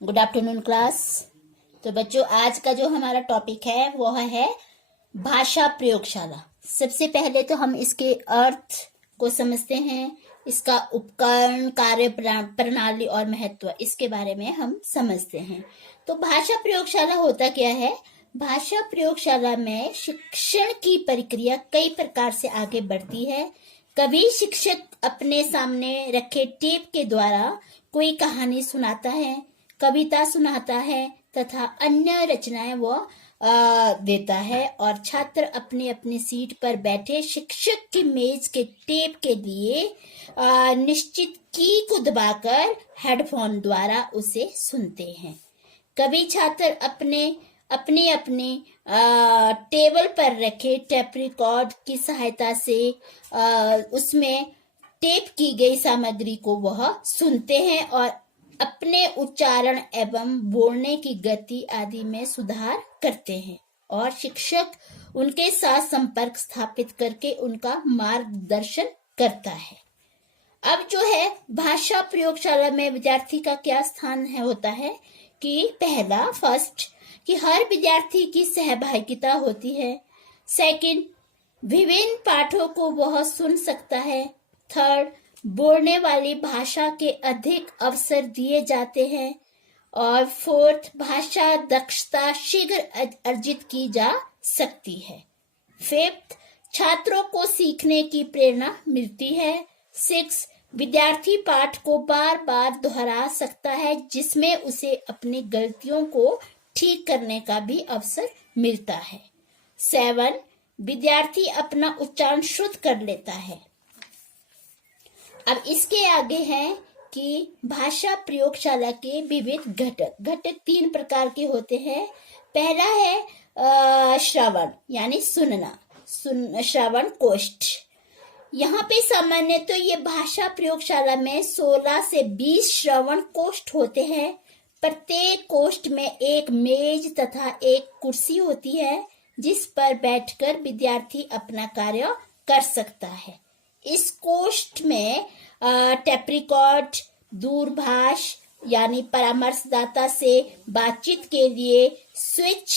Good afternoon class. तो बच्चों, आज का जो हमारा टॉपिक है वह है भाषा प्रयोगशाला। सबसे पहले तो हम इसके अर्थ को समझते हैं, इसका उपकरण, कार्य प्रणाली और महत्व, इसके बारे में हम समझते हैं। तो भाषा प्रयोगशाला होता क्या है? भाषा प्रयोगशाला में शिक्षण की प्रक्रिया कई प्रकार से आगे बढ़ती है। कभी शिक्षक अपने सामने रखे टेप के द्वारा कोई कहानी सुनाता है, कविता सुनाता है तथा अन्य रचनाएं वो देता है, और छात्र अपने अपने सीट पर बैठे शिक्षक की मेज के टेप के लिए निश्चित की को दबाकर हेडफोन द्वारा उसे सुनते हैं। कभी छात्र अपने टेबल पर रखे टेप रिकॉर्ड की सहायता से उसमें टेप की गई सामग्री को वह सुनते हैं और अपने उच्चारण एवं बोलने की गति आदि में सुधार करते हैं, और शिक्षक उनके साथ संपर्क स्थापित करके उनका मार्गदर्शन करता है। अब जो है भाषा प्रयोगशाला में विद्यार्थी का क्या स्थान है होता है कि पहला, फर्स्ट, कि हर विद्यार्थी की सहभागिता होती है। सेकंड, विभिन्न पाठों को वह सुन सकता है। थर्ड, बोलने वाली भाषा के अधिक अवसर दिए जाते हैं। और फोर्थ, भाषा दक्षता शीघ्र अर्जित की जा सकती है। फिफ्थ, छात्रों को सीखने की प्रेरणा मिलती है। सिक्स, विद्यार्थी पाठ को बार बार दोहरा सकता है, जिसमें उसे अपनी गलतियों को ठीक करने का भी अवसर मिलता है। सेवन, विद्यार्थी अपना उच्चारण शुद्ध कर लेता है। अब इसके आगे है कि भाषा प्रयोगशाला के विविध घटक तीन प्रकार के होते हैं। पहला है श्रवण यानी सुनना, श्रवण कोष्ठ। यहाँ पे सामान्य तो ये भाषा प्रयोगशाला में 16 से 20 श्रवण कोष्ठ होते हैं। प्रत्येक कोष्ठ में एक मेज तथा एक कुर्सी होती है, जिस पर बैठकर विद्यार्थी अपना कार्य कर सकता है। इस कोष्ठ में टेप रिकॉर्ड, दूरभाष यानी परामर्शदाता से बातचीत के लिए स्विच,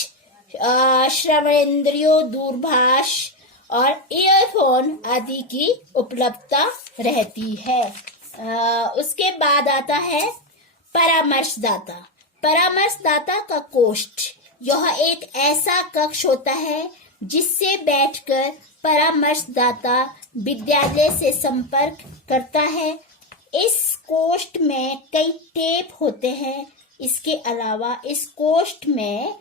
श्रवणेंद्रियों, दूरभाष और ईयरफोन आदि की उपलब्धता रहती है। उसके बाद आता है परामर्शदाता। परामर्शदाता का कोष्ठ, यह एक ऐसा कक्ष होता है जिससे बैठकर परामर्शदाता विद्यालय से संपर्क करता है। इस कोष्ठ में कई टेप होते हैं। इसके अलावा इस कोष्ठ में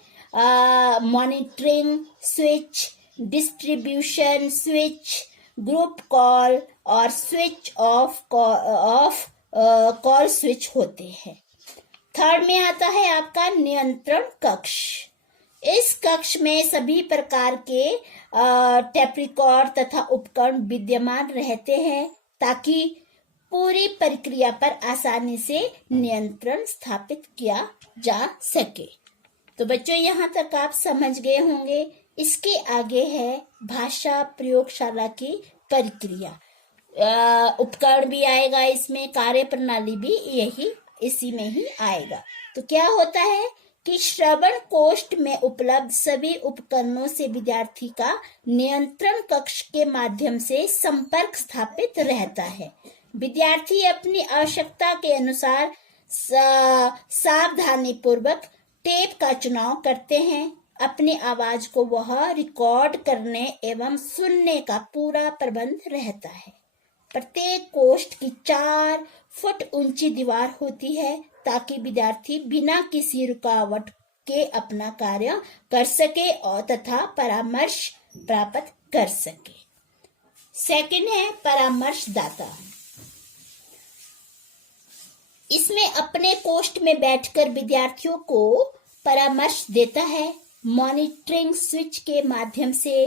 monitoring switch, distribution switch, group call और स्विच ऑफ कॉल स्विच होते हैं। थर्ड में आता है आपका नियंत्रण कक्ष। इस कक्ष में सभी प्रकार के टेप रिकॉर्ड तथा उपकरण विद्यमान रहते हैं, ताकि पूरी प्रक्रिया पर आसानी से नियंत्रण स्थापित किया जा सके। तो बच्चों, यहाँ तक आप समझ गए होंगे। इसके आगे है भाषा प्रयोगशाला की प्रक्रिया। उपकरण भी आएगा इसमें, कार्य प्रणाली भी इसी में ही आएगा। तो क्या होता है कि श्रवण कोष्ठ में उपलब्ध सभी उपकरणों से विद्यार्थी का नियंत्रण कक्ष के माध्यम से संपर्क स्थापित रहता है। विद्यार्थी अपनी आवश्यकता के अनुसार सावधानी पूर्वक टेप का चुनाव करते हैं। अपनी आवाज को वह रिकॉर्ड करने एवं सुनने का पूरा प्रबंध रहता है। प्रत्येक कोष्ठ की 4 फुट ऊंची दीवार होती है, ताकि विद्यार्थी बिना किसी रुकावट के अपना कार्य कर सके और तथा परामर्श प्राप्त कर सके। सेकंड है परामर्शदाता। इसमें अपने कोष्ठ में बैठकर विद्यार्थियों को परामर्श देता है। मॉनिटरिंग स्विच के माध्यम से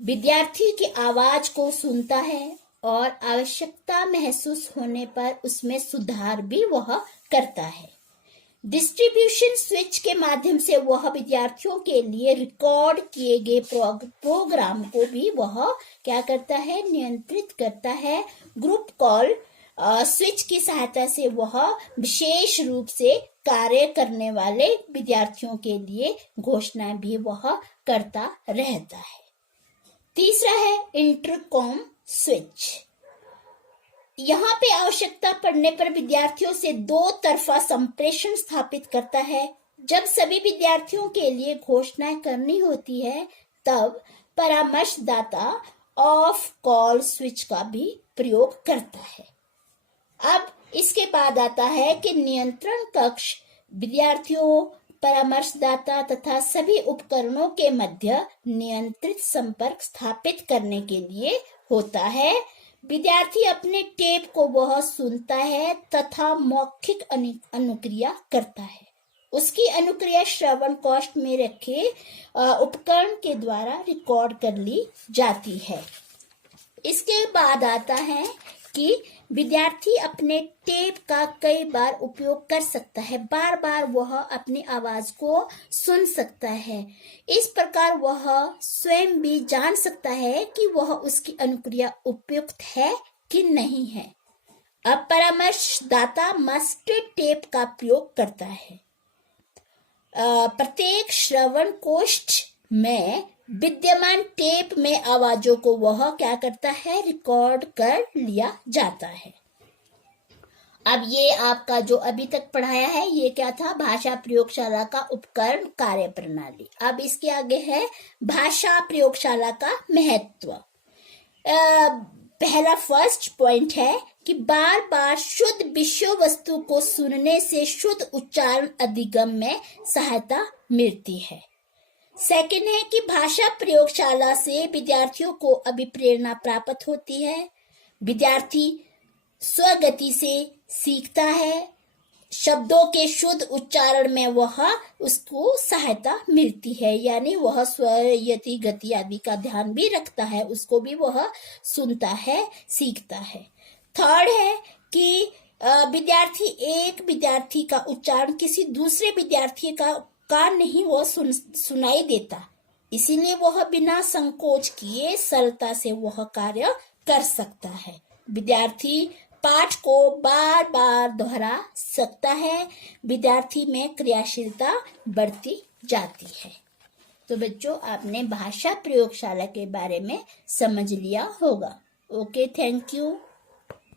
विद्यार्थी की आवाज को सुनता है और आवश्यकता महसूस होने पर उसमें सुधार भी वह करता है। डिस्ट्रीब्यूशन स्विच के माध्यम से वह विद्यार्थियों के लिए रिकॉर्ड किए गए प्रोग्राम को भी वह क्या करता है, नियंत्रित करता है। ग्रुप कॉल स्विच की सहायता से वह विशेष रूप से कार्य करने वाले विद्यार्थियों के लिए घोषणाएं भी वह करता रहता है। तीसरा है इंटरकॉम स्विच। यहाँ पे आवश्यकता पड़ने पर विद्यार्थियों से दो तरफा संप्रेषण स्थापित करता है। जब सभी विद्यार्थियों के लिए घोषणाएं करनी होती है तब परामर्शदाता ऑफ कॉल स्विच का भी प्रयोग करता है। अब इसके बाद आता है कि नियंत्रण कक्ष विद्यार्थियों, परामर्शदाता तथा सभी उपकरणों के मध्य नियंत्रित संपर्क स्थापित करने के लिए होता है। विद्यार्थी अपने टेप को वह सुनता है तथा मौखिक अनुक्रिया करता है। उसकी अनुक्रिया श्रवण कौष्ठ में रखे उपकरण के द्वारा रिकॉर्ड कर ली जाती है। इसके बाद आता है कि विद्यार्थी अपने टेप का कई बार उपयोग कर सकता है। बार बार वह अपनी आवाज को सुन सकता है। इस प्रकार वह स्वयं भी जान सकता है कि वह उसकी अनुक्रिया उपयुक्त है कि नहीं है। अब परामर्शदाता मास्टर टेप का प्रयोग करता है। प्रत्येक श्रवण कोष्ठ में विद्यमान टेप में आवाजों को वह क्या करता है, रिकॉर्ड कर लिया जाता है। अब ये आपका जो अभी तक पढ़ाया है ये क्या था, भाषा प्रयोगशाला का उपकरण कार्य प्रणाली। अब इसके आगे है भाषा प्रयोगशाला का महत्व। पहला फर्स्ट पॉइंट है कि बार बार शुद्ध विषय वस्तु को सुनने से शुद्ध उच्चारण अधिगम में सहायता मिलती है। सेकंड है कि भाषा प्रयोगशाला से विद्यार्थियों को अभिप्रेरणा प्राप्त होती है। विद्यार्थी स्वगति से सीखता है। शब्दों के शुद्ध उच्चारण में वह उसको सहायता मिलती है, यानी वह स्वयति गति आदि का ध्यान भी रखता है, उसको भी वह सुनता है, सीखता है। थर्ड है कि एक विद्यार्थी का उच्चारण किसी दूसरे विद्यार्थी का नहीं वह सुनाई देता, इसीलिए वह बिना संकोच किए सरलता से वह कार्य कर सकता है। विद्यार्थी पाठ को बार बार दोहरा सकता है। विद्यार्थी में क्रियाशीलता बढ़ती जाती है। तो बच्चों, आपने भाषा प्रयोगशाला के बारे में समझ लिया होगा। Okay, thank you.